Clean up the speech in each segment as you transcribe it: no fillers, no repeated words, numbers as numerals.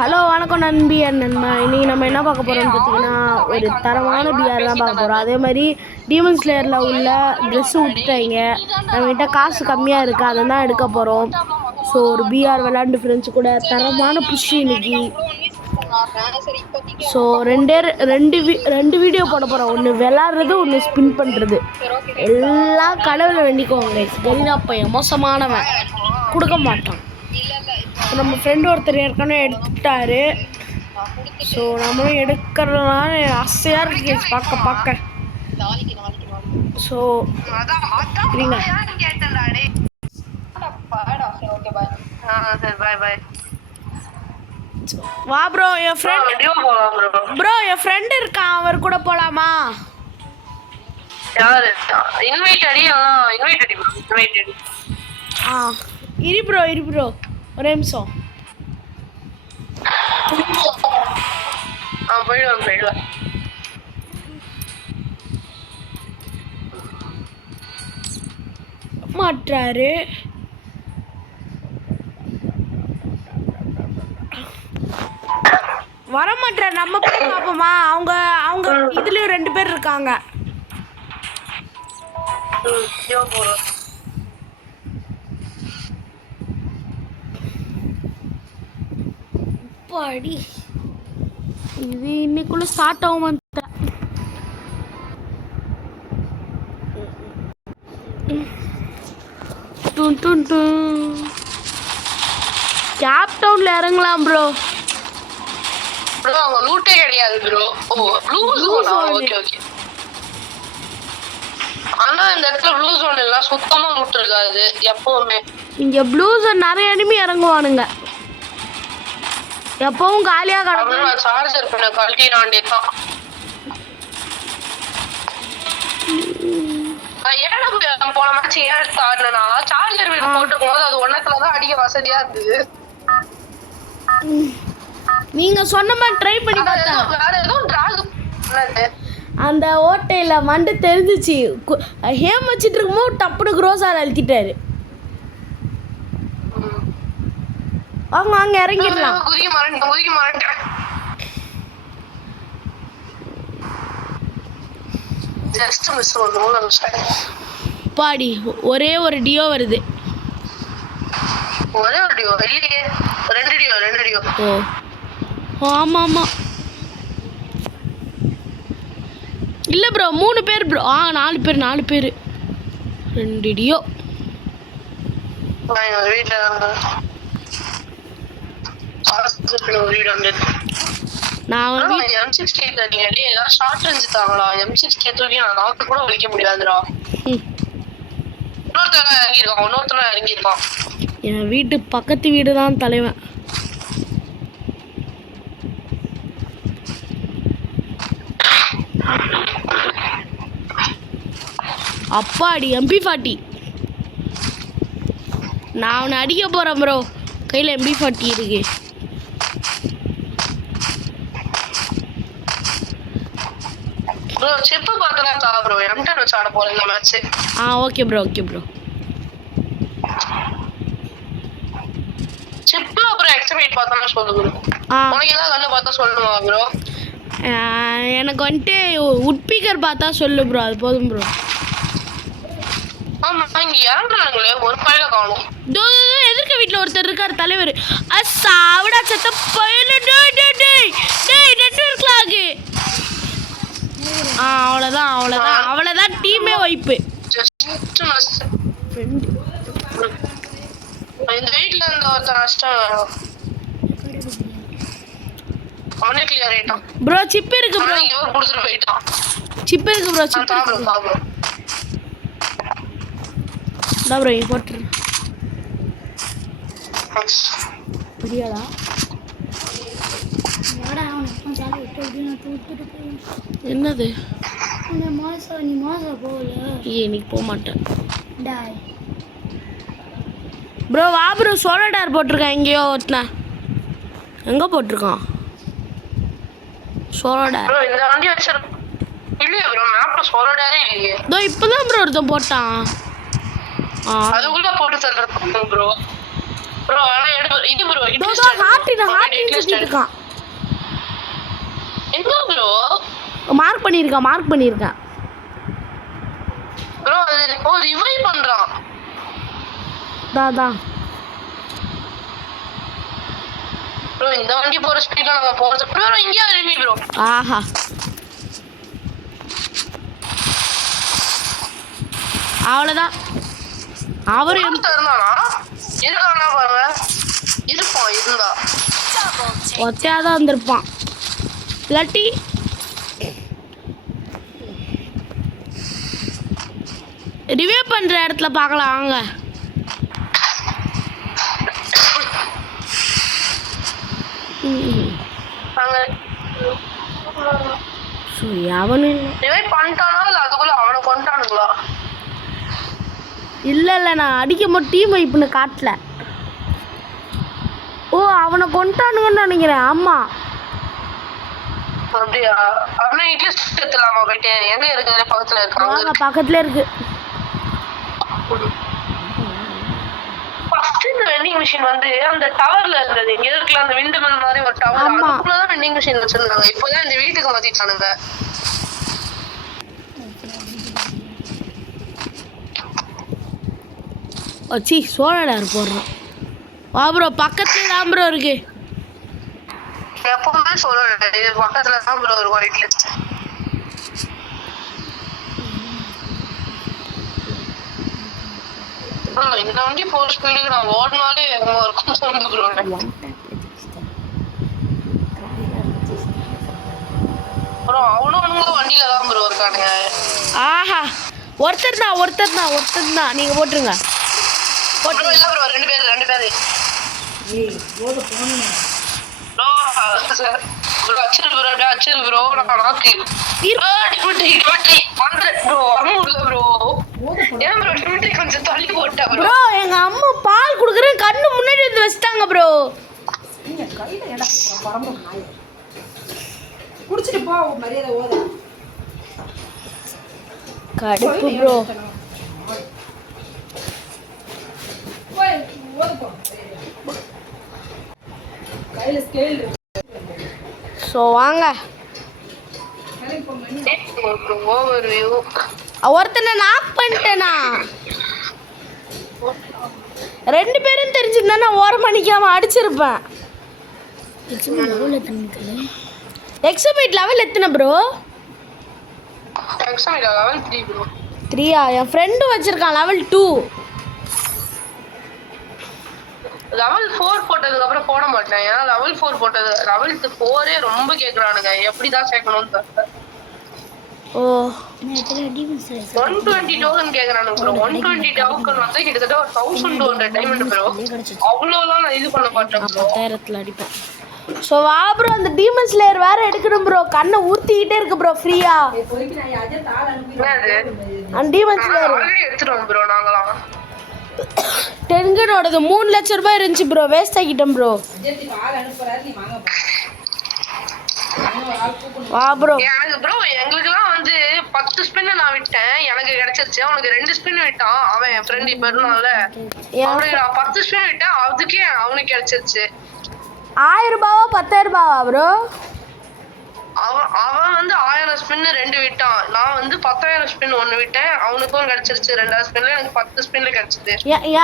Hello வணக்கம் நண்பி நண்பா. இன்றைக்கி நம்ம என்ன பார்க்க போகிறோம்னு பார்த்தீங்கன்னா ஒரு தரமான பிஆர் தான் பார்க்க போகிறோம். அதே மாதிரி டீமன் ஸ்லேயரில் உள்ள ட்ரெஸ்ஸு விட்டுட்டாங்க. நம்மகிட்ட காசு கம்மியாக இருக்குது, அதை தான் எடுக்க போகிறோம். ஸோ ஒரு பிஆர் விளாண்டு ஃப்ரெண்ட்ஸ் கூட தரமான புஷ் இன்னைக்கு. ஸோ ரெண்டு வீடியோ போட போகிறோம். ஒன்று விளாட்றது, ஒன்று ஸ்பின் பண்ணுறது. எல்லாம் கடவுளை வேண்டிக்குவாங்க. கரீனா பையன் மோசமானவன், கொடுக்க மாட்டான். நம்ம ஃப்ரெண்டு ஒருத்தர் ஏற்கனவே எடுத்துட்டாரு. ஸோ நம்மளும் எடுக்கிறதுனால ஆசையாக இருக்கு பார்க்க. ஸோ சரிங்க, வா ப்ரோ. என் ஃப்ரெண்ட் இருக்கான், அவர் கூட போலாமா? இரு ப்ரோ ஒரே நிமிஷம். போயிடுவேன். மாற்றாரு. வரமாட்டார். நம்ம போய் பார்ப்போமா? அவங்க இதுலயும் 2 பேர் இருக்காங்க. பாடி இது இன்னைக்குள்ள ஸ்டார்ட் ஆகும். கேப் டவுன்ல இறங்கலாம் ப்ரோ. அங்க லூட்டே கிடையாது ப்ரோ. Blue zone. ஓகே. ஆனா இந்த இடத்துல ப்ளூ ஜோன் எல்லாம் சுத்தமா லூட் இருக்காது எப்பவுமே. இங்க ப்ளூ ஜோன் நிறைய எனிமி இறங்குவானுங்க, எப்பவும் காலியா கிடக்கும். சார்ஜர் பண்ண கழட்டினாண்டே தான். போன மேட்ச் ஏன் ஆடினா சார்ஜர் வீடு போட்டுக்கும் போது அது ஒன்னத்துலதான் அடிக்க வசதியா இருந்தது. நீங்க சொன்ன மாதிரி ட்ரை பண்ணி பார்த்தா வேற எதுவும் டிராக் அந்த ஓட்டையில மண்டு தெரிஞ்சிச்சு. ஹேம் வச்சுட்டு இருக்கும்போது டப்புனு க்ரோஸால் அழுத்திட்டாரு. வாங்க இறங்கிடலாம். பாடி ஒரே ஒரு டியோ வருது. ஆமா இல்ல ப்ரோ 3 பேர் ப்ரோ. 4 பேர் 2 டியோ. நான் என் வீட்டு பக்கத்து வீடு தான் தலைவன். அப்பாடி MP40. நான் அவனை அடிக்க போறேன் ப்ரோ. கையில் MP40 இருக்கு. Okay bro. எனக்கு வந்துட்டு உட்பீக்கர் பார்த்தா சொல்லு ப்ரோ, அது போதும் ப்ரோ. எதிர்க்க வீட்டுல ஒருத்தர் இருக்காரு, தலைவர். சாவிடா சத்த பையல. அவ்வளவுதான் டீமே வைப்பு. ப்ரோ சிப் இருக்கு ப்ரோ. போட்டு புரியாதா? என்னது? இன்னைக்கு போக மாட்டேன் ப்ரோ. வா ப்ரோ. சோலோ டேர் போட்டிருக்கான் எங்கேயோ. எங்க போட்டிருக்கான் சோலோ டேர்? இப்பதான் ப்ரோ ஒருத்தன் போட்டான். ப்ரோ ஆனா இது ப்ரோ ஹார்ட்டின் சுத்திட்டு இருக்கான். என்ன ப்ரோ மார்க் பண்ணிருக்கேன் ப்ரோ அது ரிவைவ் பண்றான். தான் ப்ரோ இந்த வண்டி போற ஸ்பீட்ல நம்ம போறது ப்ரோ இங்க ரிவி ப்ரோ. ஆஹா அவ்வளவுதான். அவரு இருந்தானா பாருங்க இருப்பான் இருந்தா ஒத்தையாதான் வந்திருப்பான். இல்லாட்டி ரிவ்யூ பண்ற இடத்துல பார்க்கலாம் வாங்க. அவனு இல்லை நான் அடிக்கும் போது டீம் வைப்புன்னு காட்டல. ஓ அவனை கொண்டானுங்கன்னு நினைக்கிறேன். ஆமாம் அப்படியா? அவனை இட்லிஸ்ட் எடுத்துலாமா போயிட்டு? எங்க இருக்குது? பக்கத்துல இருக்கு. பக்கத்துல இருக்கு. ஃபர்ஸ்ட் இந்த வெண்டிங் மிஷின் வந்து அந்த டவர்ல இருந்தது. இங்க இருக்குல அந்த விண்ட் மில் மாதிரி ஒரு டவர், அதுக்குள்ள தான் வெண்டிங் மிஷின் வச்சிருந்தாங்க. இப்போதான் இந்த வீட்டுக்கு மாத்திட்டானுங்க. சி சோழடார் போடுறோம். வா ப்ரோ பக்கத்துல தான் ப்ரோ இருக்கு. எப்பவுமே சோழடார் இது பக்கத்துல தான் ப்ரோ இருக்கும் இட்லிஸ்ட். இந்த வண்டி போர் ஸ்பீடுக்கு நான் ஓடினாலே இருக்கும் ப்ரோ. ப்ரோ அவனும் வண்டியில தான் ப்ரோ இருக்கானுங்க. ஆஹா ஒருத்தர் தான் நீங்க போட்டுருங்க. போட்டுருங்க. இல்ல ப்ரோ ரெண்டு பேர் ஏய் போடு போணுங்க ப்ரோ. ப்ரோ அச்சிரு ப்ரோ நான் நாக்கு கொஞ்சம் தள்ளி போட்டா ப்ரோ. எங்க அம்மா பால் குடுக்குறேன் கண்ணு முன்னாடி வந்து வச்சிட்டாங்க ப்ரோ. கையில ஏடா பரம்பு நாய் குடிச்சிட்டு போ மரியாதை ஓட கடுப்பு ப்ரோ. போய் ஓடு போ கையில ஸ்கேல். சோ வாங்க ஓவர்வியூ. ஒருத்தனை நாக் பண்ணிட்டேனா? ரெண்டு பேரும் தெரிஞ்சிருந்தா நான் ஓரம் பண்ணிக்காம அடிச்சிருப்பேன். எக்ஸாமிட் லெவல் எத்தனை ப்ரோ? எக்ஸாமிட் லெவல் 3 ப்ரோ. 3ஆ? என் ஃப்ரெண்டு வச்சிருக்கான் லெவல் 2. லெவல் 4 போட்டதுக்கு அப்புறம் போட மாட்டேன். ஏன்னா லெவல் 4 போட்டது லெவல் 4 ரொம்ப கேக்குறானுங்க. எப்படிதான் சேர்க்கணும்னு தெரியல. ஓ 120 டோக்கன் கேக்குறானுங்க ப்ரோ. 120 டோக்கன் வந்து கிட்டத்தட்ட 1200 டைமண்ட் ப்ரோ. அவ்வளவுலாம் நான் இது பண்ண மாட்டேன் ப்ரோ. 1000ல அடிப்பேன். சோ வா ப்ரோ அந்த டீமன் ஸ்லேயர் வேற எடுக்கணும் ப்ரோ. கண்ணை ஊத்திக்கிட்டே இருக்கு ப்ரோ ஃப்ரீயா. அந்த டீமன் ஸ்லேயர் ஆல்ரெடி எடுத்துறோம் ப்ரோ நாங்கலாம். 10 3 லட்சம் ரூபாய் இருந்துச்சு ப்ரோ. வேஸ்ட் ஆகிட்டோம் ப்ரோ. வா ப்ரோ. எனக்கு ப்ரோ எங்களுக்குலாம் வந்து 10 ஸ்பின் நான் விட்டேன். எனக்கு கிடைச்சிருச்சு. அவனுக்கு 2 ஸ்பின் விட்டான். அவன் என் ஃப்ரெண்ட் இப்ப இருந்தான்ல. அவனுக்கு நான் 10 ஸ்பின் விட்டேன். அதுக்கே அவனுக்கு கிடைச்சிருச்சு. 1000 ரூபாவா 10000 ரூபாவா ப்ரோ? அவன் வந்து 1000 ஸ்பின் 2 விட்டான். நான் வந்து 10000 ஸ்பின் 1 விட்டேன். அவனுக்கும் கிடைச்சிருச்சு. 2வது ஸ்பின்ல எனக்கு 10 ஸ்பின்ல கிடைச்சது.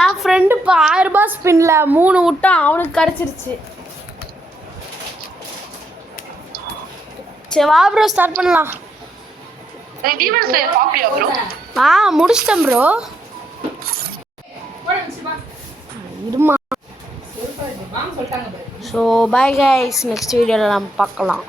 என் ஃப்ரெண்ட் இப்ப 1000 ரூபாய் ஸ்பின்ல 3 விட்டான். அவனுக்கு கிடைச்சிருச்சு. சரி வா ப்ரோ ஸ்டார்ட் பண்ணலாம். நீ டீமன் ஸ்லேயர் பாப்பியா ப்ரோ? முடிச்சிட்டேன் ப்ரோ. இருமா. ஸோ பை கைஸ், நெக்ஸ்ட் வீடியோவில் நம்ம பார்க்கலாம்.